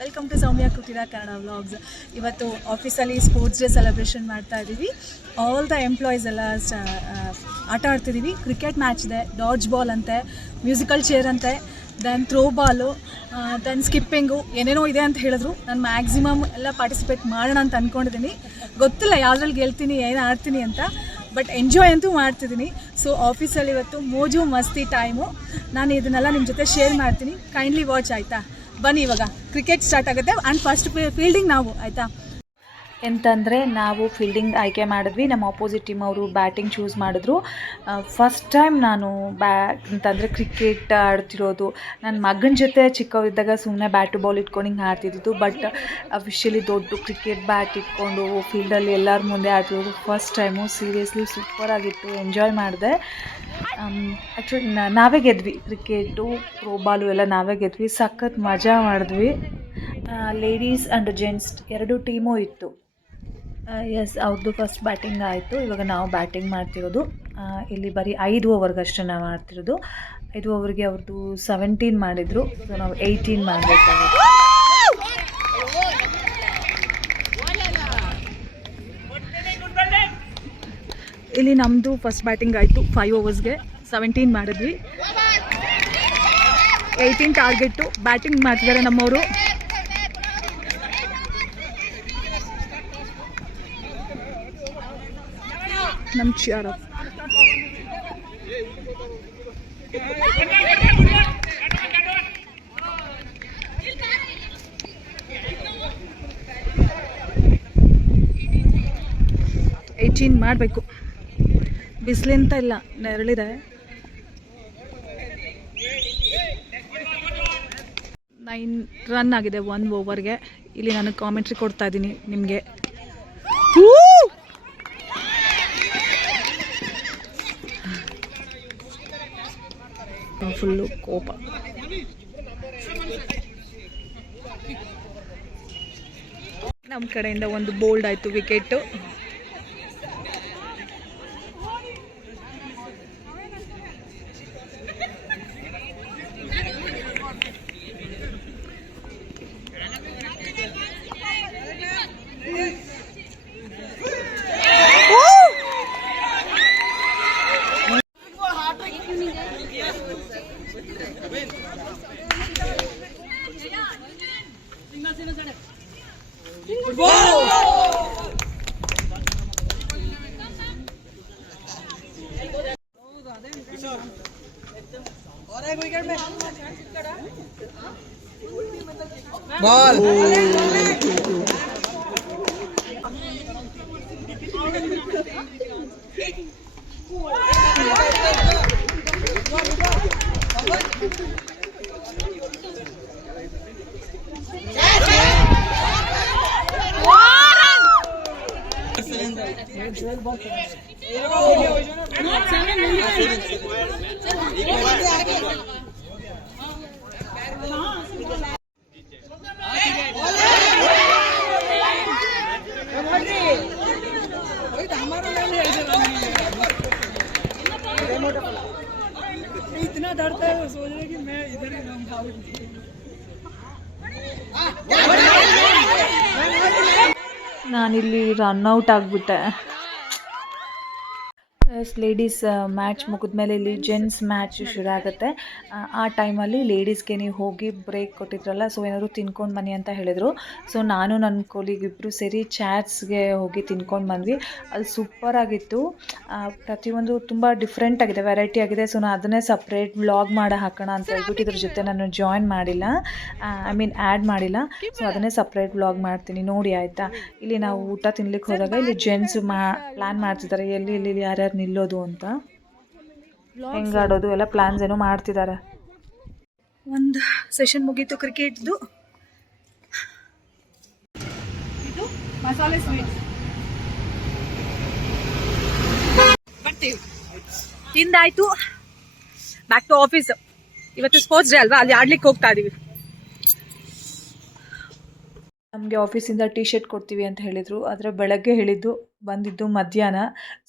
Welcome to Soumya Kuteera Kannada vlogs. ಇವತ್ತು ಆಫೀಸಲ್ಲಿ sports day celebration ಮಾಡ್ತಾ ಇದ್ದೀವಿ. ಆಲ್ ದ ಎಂಪ್ಲಾಯೀಸ್ ಎಲ್ಲ ಆಟ ಆಡ್ತಿದ್ದೀವಿ. ಕ್ರಿಕೆಟ್ ಮ್ಯಾಚ್ ಇದೆ, ಡಾಡ್ಜ್ ಬಾಲ್ ಅಂತೆ, ಮ್ಯೂಸಿಕಲ್ ಚೇರ್ ಅಂತೆ, then throw ball, then skipping, ಏನೇನೋ ಇದೆ ಅಂತ ಹೇಳಿದ್ರು. ನಾನು ಮ್ಯಾಕ್ಸಿಮಮ್ ಎಲ್ಲ ಪಾರ್ಟಿಸಿಪೇಟ್ ಮಾಡೋಣ ಅಂತ ಅಂದ್ಕೊಂಡಿದ್ದೀನಿ. ಗೊತ್ತಿಲ್ಲ ಯಾವುದ್ರಲ್ಲಿ ಗೆಲ್ತೀನಿ, ಏನು ಆಡ್ತೀನಿ ಅಂತ, ಬಟ್ ಎಂಜಾಯ್ ಅಂತೂ ಮಾಡ್ತಿದ್ದೀನಿ. ಸೊ ಆಫೀಸಲ್ಲಿ ಇವತ್ತು ಮೋಜು ಮಸ್ತಿ ಟೈಮು. ನಾನು ಇದನ್ನೆಲ್ಲ ನಿಮ್ಮ ಜೊತೆ ಶೇರ್ ಮಾಡ್ತೀನಿ. ಕೈಂಡ್ಲಿ ವಾಚ್, ಆಯಿತಾ? ಬನ್ನಿ, ಇವಾಗ ಕ್ರಿಕೆಟ್ ಸ್ಟಾರ್ಟ್ ಆಗುತ್ತೆ. ಆ್ಯಂಡ್ ಫಸ್ಟ್ ಫೀಲ್ಡಿಂಗ್ ನಾವು, ಆಯಿತಾ? ಎಂತಂದರೆ ನಾವು ಫೀಲ್ಡಿಂಗ್ ಆಯ್ಕೆ ಮಾಡಿದ್ವಿ. ನಮ್ಮ ಆಪೋಸಿಟ್ ಟೀಮ್ ಅವರು ಬ್ಯಾಟಿಂಗ್ ಚೂಸ್ ಮಾಡಿದ್ರು. ಫಸ್ಟ್ ಟೈಮ್ ನಾನು ಅಂತಂದರೆ ಕ್ರಿಕೆಟ್ ಆಡ್ತಿರೋದು. ನನ್ನ ಮಗನ ಜೊತೆ ಚಿಕ್ಕವರಿದ್ದಾಗ ಸುಮ್ಮನೆ ಬ್ಯಾಟು ಬಾಲ್ ಇಟ್ಕೊಂಡು ಹಿಂಗೆ ಆಡ್ತಿದ್ದು. ಬಟ್ ಅಫಿಷಿಯಲಿ ದೊಡ್ಡ ಕ್ರಿಕೆಟ್ ಬ್ಯಾಟ್ ಇಟ್ಕೊಂಡು ಫೀಲ್ಡಲ್ಲಿ ಎಲ್ಲರ ಮುಂದೆ ಆಡ್ತಿರೋದು ಫಸ್ಟ್ ಟೈಮು. ಸೀರಿಯಸ್ಲಿ ಸೂಪರಾಗಿತ್ತು, ಎಂಜಾಯ್ ಮಾಡಿದೆ. ಆ್ಯಕ್ಚುಲಿ ನಾವೇ ಗೆದ್ವಿ. ಕ್ರಿಕೆಟು, ಥ್ರೋ ಬಾಲು ಎಲ್ಲ ನಾವೇ ಗೆದ್ವಿ. ಸಖತ್ ಮಜಾ ಮಾಡಿದ್ವಿ. ಲೇಡೀಸ್ ಆ್ಯಂಡ್ ಜೆಂಟ್ಸ್ ಎರಡು ಟೀಮು ಇತ್ತು. ಎಸ್, ಅವ್ರದ್ದು ಫಸ್ಟ್ ಬ್ಯಾಟಿಂಗ್ ಆಯಿತು. ಇವಾಗ ನಾವು ಬ್ಯಾಟಿಂಗ್ ಮಾಡ್ತಿರೋದು. ಇಲ್ಲಿ ಬರೀ 5 ಓವರ್ಗಷ್ಟೇ ನಾವು ಆಡ್ತಿರೋದು. 5 ಓವರ್ಗೆ ಅವ್ರದ್ದು 17 ಮಾಡಿದರು. ಸೊ ನಾವು 18 ಮಾಡಬೇಕಾಗಿತ್ತು. ಇಲ್ಲಿ ನಮ್ಮದು ಫಸ್ಟ್ ಬ್ಯಾಟಿಂಗ್ ಆಯಿತು. 5 ಓವರ್ಸ್ಗೆ 17 ಮಾಡಿದ್ವಿ. 18 ಟಾರ್ಗೆಟು. ಬ್ಯಾಟಿಂಗ್ ಮಾಡ್ತಿದ್ದಾರೆ ನಮ್ಮವರು. ನಮ್ಮ ಚಿಯರ್ ಅಪ್. ಮಾಡಬೇಕು. ಬಿಸಿಲಿಂತ ಇಲ್ಲ, ನೆರಳಿದೆ. 9 ರನ್ ಆಗಿದೆ 1 ಓವರ್ಗೆ. ಇಲ್ಲಿ ನಾನು ಕಾಮೆಂಟ್ರಿ ಕೊಡ್ತಾ ಇದ್ದೀನಿ ನಿಮಗೆ. ಫುಲ್ಲು ಕೋಪ. ನಮ್ಮ ಕಡೆಯಿಂದ ಒಂದು ಬೋಲ್ಡ್ ಆಯಿತು ವಿಕೆಟ್. बॉल इतना डरता है, वो सोच रहे कि मैं इधर ही रन खाऊंगी. ನಾನಿಲ್ಲಿ ರನ್ಔಟ್ ಆಗಿಬಿಟ್ಟೆ. ಲೇಡೀಸ್ ಮ್ಯಾಚ್ ಮುಗಿದ್ಮೇಲೆ ಇಲ್ಲಿ ಜೆಂಟ್ಸ್ ಮ್ಯಾಚ್ ಶುರು ಆಗುತ್ತೆ. ಆ ಟೈಮಲ್ಲಿ ಲೇಡೀಸ್ಗೆ ನೀವು ಹೋಗಿ ಬ್ರೇಕ್ ಕೊಟ್ಟಿದ್ರಲ್ಲ, ಸೊ ಏನಾದರೂ ತಿನ್ಕೊಂಡು ಬನ್ನಿ ಅಂತ ಹೇಳಿದರು. ಸೊ ನಾನು ನನ್ನ ಕೊಲೀಗ್ ಇಬ್ಬರು ಸೇರಿ ಚಾಟ್ಸ್ಗೆ ಹೋಗಿ ತಿನ್ಕೊಂಡು ಬಂದ್ವಿ. ಅಲ್ಲಿ ಸೂಪರಾಗಿತ್ತು. ಪ್ರತಿಯೊಂದು ತುಂಬ ಡಿಫ್ರೆಂಟ್ ಆಗಿದೆ, ವೆರೈಟಿ ಆಗಿದೆ. ಸೊ ನಾನು ಅದನ್ನೇ ಸಪ್ರೇಟ್ ವ್ಲಾಗ್ ಮಾಡಿ ಹಾಕೋಣ ಅಂತ ಹೇಳ್ಬಿಟ್ಟು ಇದ್ರ ಜೊತೆ ನಾನು ಜಾಯಿನ್ ಮಾಡಿಲ್ಲ, ಆ್ಯಡ್ ಮಾಡಿಲ್ಲ. ಸೊ ಅದನ್ನೇ ಸಪ್ರೇಟ್ ವ್ಲಾಗ್ ಮಾಡ್ತೀನಿ, ನೋಡಿ ಆಯಿತಾ? ಇಲ್ಲಿ ನಾವು ಊಟ ತಿನ್ಲಿಕ್ಕೆ ಹೋದಾಗ ಇಲ್ಲಿ ಜೆಂಟ್ಸ್ ಪ್ಲ್ಯಾನ್ ಮಾಡ್ತಿದ್ದಾರೆ ಎಲ್ಲಿ ಇಲ್ಲಿ ಯಾರ್ಯಾರು ನಿಲ್ಲೋದು ಅಂತ, ಹೆಂಗಾಡೋದು ಎಲ್ಲ ಪ್ಲಾನ್ಸ್ ಏನೋ ಮಾಡ್ತಿದ್ದಾರೆ. ಒಂದು ಸೆಷನ್ ಮುಗೀತು ಕ್ರಿಕೆಟ್ದು. ಇದು ಮಸಾಲೆ ಸ್ವೀಟ್ ತಿಂದಾಯ್ತು. Back to office. ಇವತ್ತು ಸ್ಪೋರ್ಟ್ಸ್ ಡೇ ಅಲ್ವಾ, ಅಲ್ಲಿ ಆಡ್ಲಿಕ್ಕೆ ಹೋಗ್ತಾ ಇದೀವಿ. ನಮಗೆ ಆಫೀಸಿಂದ ಟೀ ಶರ್ಟ್ ಕೊಡ್ತೀವಿ ಅಂತ ಹೇಳಿದರು. ಆದರೆ ಬೆಳಗ್ಗೆ ಹೇಳಿದ್ದು ಬಂದಿದ್ದು ಮಧ್ಯಾಹ್ನ.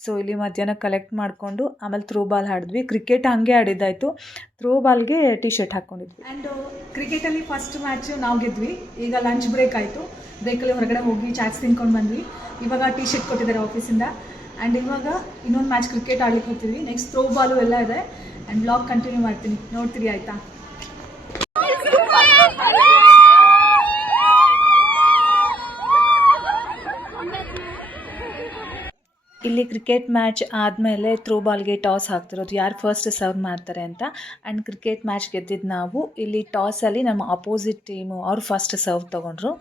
ಸೊ ಇಲ್ಲಿ ಮಧ್ಯಾಹ್ನ ಕಲೆಕ್ಟ್ ಮಾಡಿಕೊಂಡು ಆಮೇಲೆ ಥ್ರೋ ಬಾಲ್ ಆಡಿದ್ವಿ. ಕ್ರಿಕೆಟ್ ಹಾಗೆ ಆಡಿದ್ದಾಯಿತು, ಥ್ರೋ ಬಾಲ್ಗೆ ಟೀ ಶರ್ಟ್ ಹಾಕ್ಕೊಂಡಿದ್ವಿ. ಆ್ಯಂಡ್ ಕ್ರಿಕೆಟಲ್ಲಿ ಫಸ್ಟ್ ಮ್ಯಾಚು ನಾವು ಗೆದ್ವಿ. ಈಗ ಲಂಚ್ ಬ್ರೇಕ್ ಆಯಿತು, ಬ್ರೇಕಲ್ಲಿ ಹೊರಗಡೆ ಹೋಗಿ ಚಾಟ್ಸ್ ತಿನ್ಕೊಂಡು ಬಂದ್ವಿ. ಇವಾಗ ಟೀ ಶರ್ಟ್ ಕೊಟ್ಟಿದ್ದಾರೆ ಆಫೀಸಿಂದ. ಆ್ಯಂಡ್ ಇವಾಗ ಇನ್ನೊಂದು ಮ್ಯಾಚ್ ಕ್ರಿಕೆಟ್ ಆಡ್ಲಿಕ್ಕೆ ಹೋಗ್ತೀವಿ. ನೆಕ್ಸ್ಟ್ ಥ್ರೋ ಬಾಲು ಎಲ್ಲ ಇದೆ. ಆ್ಯಂಡ್ ಬ್ಲಾಗ್ ಕಂಟಿನ್ಯೂ ಮಾಡ್ತೀನಿ, ನೋಡ್ತೀರಿ ಆಯಿತಾ. ಇಲ್ಲಿ ಕ್ರಿಕೆಟ್ ಮ್ಯಾಚ್ ಆದಮೇಲೆ ಥ್ರೋ ಬಾಲ್ಗೆ ಟಾಸ್ ಹಾಕ್ತಿರೋದು, ಯಾರು ಫಸ್ಟ್ ಸರ್ವ್ ಮಾಡ್ತಾರೆ ಅಂತ. ಆ್ಯಂಡ್ ಕ್ರಿಕೆಟ್ ಮ್ಯಾಚ್ ಗೆದ್ದಿದ್ದು ನಾವು. ಇಲ್ಲಿ ಟಾಸಲ್ಲಿ ನಮ್ಮ ಅಪೋಸಿಟ್ ಟೀಮು ಅವ್ರು ಫಸ್ಟ್ ಸರ್ವ್ ತೊಗೊಂಡ್ರು.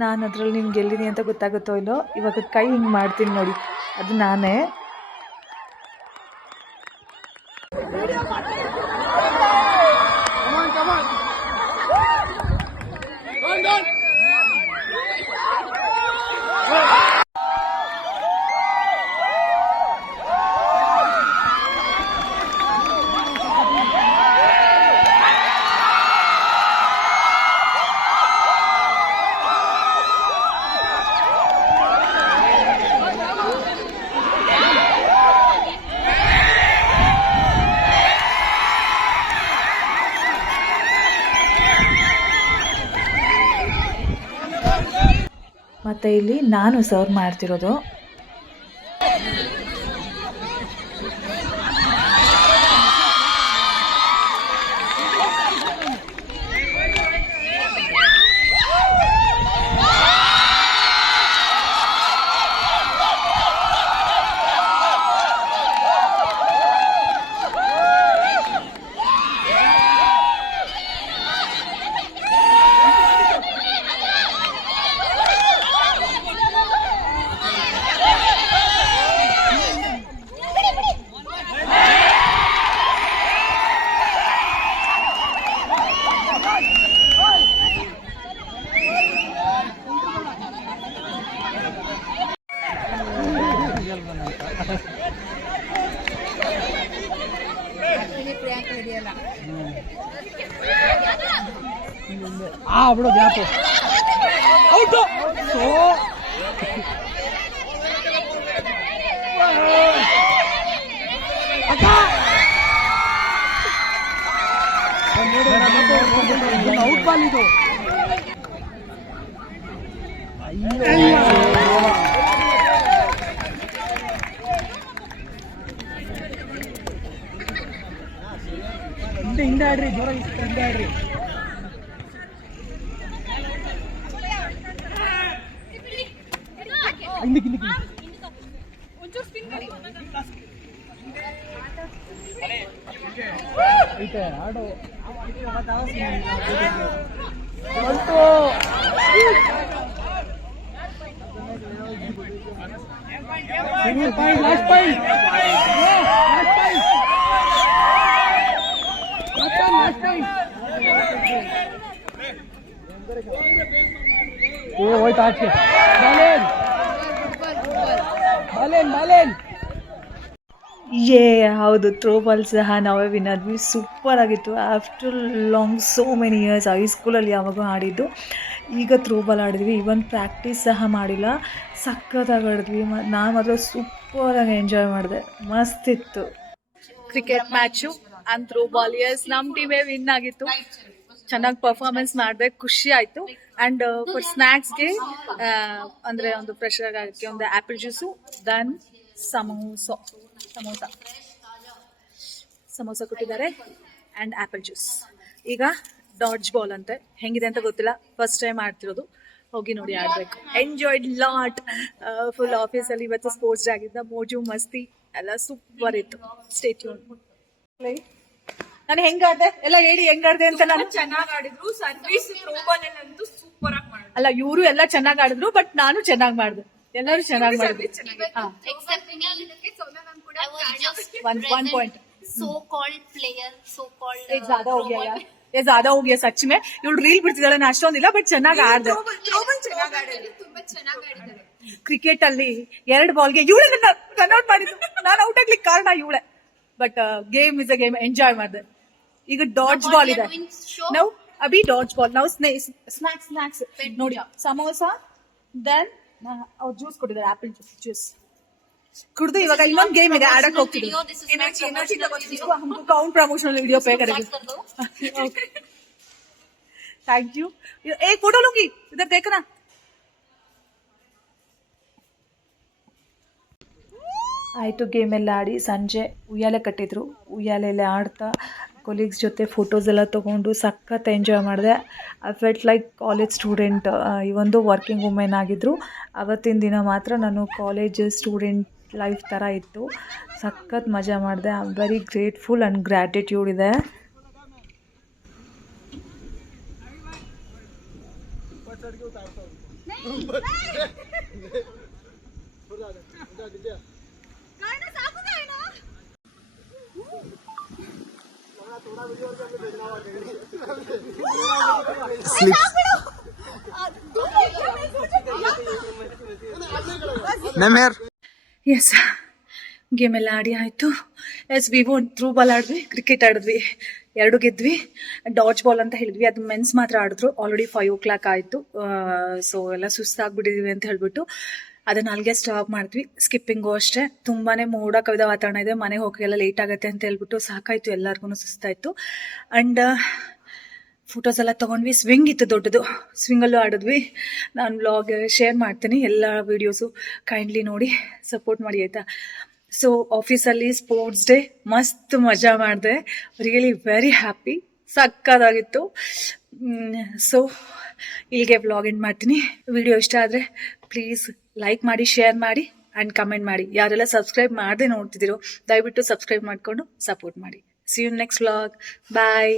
ನಾನು ಅದರಲ್ಲಿ ನಿಮ್ಗೆ ಗೆಲ್ಲಿನಿ ಅಂತ ಗೊತ್ತಾಗುತ್ತೋ ಇಲ್ಲೋ, ಇವಾಗ ಕೈ ಹಿಂಗೆ ಮಾಡ್ತೀನಿ ನೋಡಿ, ಅದು ನಾನೇ. ಮತ್ತು ಇಲ್ಲಿ ನಾನು ಸರ್ವ್ ಮಾಡ್ತಿರೋದು. ಬಿಡು ಗ್ಯಾಪು ಔಟು. ಔಟ್ ಬಾಲ್ ಇದು. ಹಿಂದೆ ಆಡ್ರಿ, ಜೋರ ಹಿಂದೆ ಆಡ್ರಿ. ಐತೆ ಆಡು. Last point. ಹೋಯ್ತು ಆಚೆ. ಬಾಲೇನ್ ಹೌದು, ಥ್ರೋ ಬಾಲ್ ಸಹ ನಾವೇ ವಿನ್ ಆದ್ವಿ. ಸೂಪರ್ ಆಗಿತ್ತು. After long so many years ಹೈಸ್ಕೂಲಲ್ಲಿ ಯಾವಾಗೂ ಆಡಿದ್ದು, ಈಗ ಥ್ರೋ ಬಾಲ್ ಆಡಿದ್ವಿ. ಇವನ್ ಪ್ರಾಕ್ಟೀಸ್ ಸಹ ಮಾಡಿಲ್ಲ, ಸಖತ್ತಾಗಿ ಆಡಿದ್ವಿ. ನಾನು ಮಾತ್ರ ಸೂಪರಾಗಿ ಎಂಜಾಯ್ ಮಾಡಿದೆ, ಮಸ್ತಿತ್ತು. Cricket match and throw ball, yes ನಮ್ಮ ಟೀಮೇ ವಿನ್ ಆಗಿತ್ತು. ಚೆನ್ನಾಗಿ ಪರ್ಫಾರ್ಮೆನ್ಸ್ ಮಾಡಿದೆ, ಖುಷಿ ಆಯಿತು. ಆ್ಯಂಡ್ ಫಾರ್ ಸ್ನ್ಯಾಕ್ಸ್ಗೆ ಅಂದರೆ ಒಂದು ಫ್ರೆಶ್ ಆಗೋಕ್ಕೆ ಒಂದು ಆ್ಯಪಲ್ ಜ್ಯೂಸು, ದೆನ್ ಸಮೋಸ ಕೊಟ್ಟಿದ್ದಾರೆ ಆ್ಯಂಡ್ ಆ್ಯಪಲ್ ಜ್ಯೂಸ್. ಈಗ ಡಾಡ್ಜ್ ಬಾಲ್ ಅಂತೆ, ಹೆಂಗಿದೆ ಅಂತ ಗೊತ್ತಿಲ್ಲ, ಫಸ್ಟ್ ಟೈಮ್ ಮಾಡ್ತಿರೋದು. ಹೋಗಿ ನೋಡಿ ಆಡ್ಬೇಕು. Enjoyed lot. ಫುಲ್ ಆಫೀಸಲ್ಲಿ ಇವತ್ತು ಸ್ಪೋರ್ಟ್ಸ್ ಡೇ ಆಗಿದ್ದ, ಮೋಜು ಮಸ್ತಿ ಎಲ್ಲ ಸೂಪರ್ ಇತ್ತು. Stay tune. ನಾನು ಹೆಂಗಾಡ್ದೆ ಎಲ್ಲ ಹೇಳಿ, ಹೆಂಗಾಡ್ದೆ ಅಂತ. ನಾನು ಚೆನ್ನಾಗಿ ಆಡಿದ್ರು, ಸರ್ವಿಸ್ ಥ್ರೋಬಾಲ್ ಅಂತೂ ಸೂಪರ್ ಆಗಿ ಮಾಡಿದ್ರು. ಅಲ್ಲ, ಇವರು ಎಲ್ಲ ಚೆನ್ನಾಗಿ ಆಡಿದ್ರು, ಬಟ್ ನಾನು ಚೆನ್ನಾಗಿ ಮಾಡಿದೆ. ಎಲ್ಲರೂ ಚೆನ್ನಾಗಿ ಮಾಡಿದ್ರು. Except me, I was just one point. so-called player, so-called ये ज्यादा हो गया यार, ये ज्यादा हो गया सच में. ಇವಳು ರೀಲ್ ಬಿಡ್ತಿದ್ದಾಳೆ, ನಾನು ಅಷ್ಟೊಂದಿಲ್ಲ, ಬಟ್ ಚೆನ್ನಾಗಿ ಆಡ್ದೆ. ಥ್ರೋಬಾಲ್ ಚೆನ್ನಾಗಿ ಆಡಿದ್ರು, ತುಂಬಾ ಚೆನ್ನಾಗಿ ಆಡಿದ್ದಾರೆ. ಕ್ರಿಕೆಟ್ ಅಲ್ಲಿ 2 ಬಾಲ್ಗೆ ಇವಳೆ ರನ್ಔಟ್ ಮಾಡಿದ್ದು. ನಾನು ಔಟ್ ಆಗ್ಲಿಕ್ಕೆ ಕಾರಣ ಇವಳೆ. But game is a game, enjoy ಮಾಡಿದೆ. ಈಗ ಡಾಡ್ಜ್ ಬಾಲ್ ಇದೆ. ನಾವು ಅಭಿ ಡಾಡ್ಜ್ ಬಾಲ್, ನಾವು ಸ್ನಾಕ್ಸ್ ನೋಡಿ, ಸಮೋಸ, ದೆನ್ ಅವ್ರು ಜ್ಯೂಸ್ ಕೊಟ್ಟಿದ್ದಾರೆ, ಆಪಲ್ ಜ್ಯೂಸ್ ಕುಡ್ದು ಇವಾಗ ಇನ್ನೊಂದು ಗೇಮ್ ಇದೆ, ಆಡಕ್ ಹೋಗ್ತಿದ್ವಿ. this is my promotional video. हमको काउंट प्रमोशनल वीडियो पे करेंगे. Start कर दो. Thank you. एक फोटो लूंगी, इधर देखना. ಆಯಿತು, ಗೇಮೆಲ್ಲ ಆಡಿ ಸಂಜೆ ಉಯ್ಯಾಲೆ ಕಟ್ಟಿದ್ರು. ಉಯ್ಯಾಲೆಲ್ಲ ಆಡ್ತಾ ಕೊಲೀಗ್ಸ್ ಜೊತೆ ಫೋಟೋಸ್ ಎಲ್ಲ ತೊಗೊಂಡು ಸಖತ್ ಎಂಜಾಯ್ ಮಾಡಿದೆ. I felt like college student. ಈ ಒಂದು ವರ್ಕಿಂಗ್ ವುಮೆನ್ ಆಗಿದ್ದರು. ಅವತ್ತಿನ ದಿನ ಮಾತ್ರ ನಾನು ಕಾಲೇಜ್ ಸ್ಟೂಡೆಂಟ್ ಲೈಫ್ ಥರ ಇತ್ತು. ಸಖತ್ ಮಜಾ ಮಾಡಿದೆ. I am very grateful and gratitude ಇದೆ. ಎಸ್, ಗೇಮ್ ಎಲ್ಲ ಆಡಿ ಆಯಿತು. ಎಸ್, ವಿವೋ ಥ್ರೂ ಬಾಲ್ ಆಡಿದ್ವಿ, ಕ್ರಿಕೆಟ್ ಆಡಿದ್ವಿ, 2 ಗೆದ್ವಿ. ಡಾಡ್ಜ್ ಬಾಲ್ ಅಂತ ಹೇಳಿದ್ವಿ, ಅದು ಮೆನ್ಸ್ ಮಾತ್ರ ಆಡಿದ್ರು. ಆಲ್ರೆಡಿ 5 o'clock ಆಯಿತು. ಸೊ ಎಲ್ಲ ಸುಸ್ತಾಗ್ಬಿಟ್ಟಿದೀವಿ ಅಂತ ಹೇಳ್ಬಿಟ್ಟು ಅದನ್ನ ಅಲ್ಲಿಗೆ ಸ್ಟಾಪ್ ಮಾಡಿದ್ವಿ. ಸ್ಕಿಪ್ಪಿಂಗು ಅಷ್ಟೇ, ತುಂಬಾನೇ ಮೋಡ ಕವಿದ ವಾತಾವರಣ ಇದೆ. ಮನೆಗೆ ಹೋಗಿ ಎಲ್ಲ ಲೇಟ್ ಆಗುತ್ತೆ ಅಂತ ಹೇಳ್ಬಿಟ್ಟು ಸಾಕಾಯ್ತು, ಎಲ್ಲರಿಗೂ ಸುಸ್ತಾಯಿತು. ಆ್ಯಂಡ್ ಫೋಟೋಸ್ ಎಲ್ಲ ತೊಗೊಂಡ್ವಿ. ಸ್ವಿಂಗ್ ಇತ್ತು ದೊಡ್ಡದು, ಸ್ವಿಂಗಲ್ಲೂ ಆಡಿದ್ವಿ. ನಾನು ವ್ಲಾಗ್ ಶೇರ್ ಮಾಡ್ತೀನಿ, ಎಲ್ಲ ವೀಡಿಯೋಸು ಕೈಂಡ್ಲಿ ನೋಡಿ ಸಪೋರ್ಟ್ ಮಾಡಿ ಆಯಿತಾ. ಸೊ ಆಫೀಸಲ್ಲಿ ಸ್ಪೋರ್ಟ್ಸ್ ಡೇ ಮಸ್ತ್ ಮಜಾ ಮಾಡಿದೆ. ರಿಯಲಿ ವೆರಿ ಹ್ಯಾಪಿ, ಸಕ್ಕದಾಗಿತ್ತು. ಸೊ ಇಲ್ಲಿಗೆ ವ್ಲಾಗ್ ಎಂಡ್ ಮಾಡ್ತೀನಿ. ವಿಡಿಯೋ ಇಷ್ಟ ಆದರೆ ಪ್ಲೀಸ್ ಲೈಕ್ ಮಾಡಿ, ಶೇರ್ ಮಾಡಿ ಆ್ಯಂಡ್ ಕಮೆಂಟ್ ಮಾಡಿ. ಯಾರೆಲ್ಲ ಸಬ್ಸ್ಕ್ರೈಬ್ ಮಾಡದೆ ನೋಡ್ತಿದ್ದೀರೋ ದಯವಿಟ್ಟು ಸಬ್ಸ್ಕ್ರೈಬ್ ಮಾಡಿಕೊಂಡು ಸಪೋರ್ಟ್ ಮಾಡಿ. See you next vlog. Bye.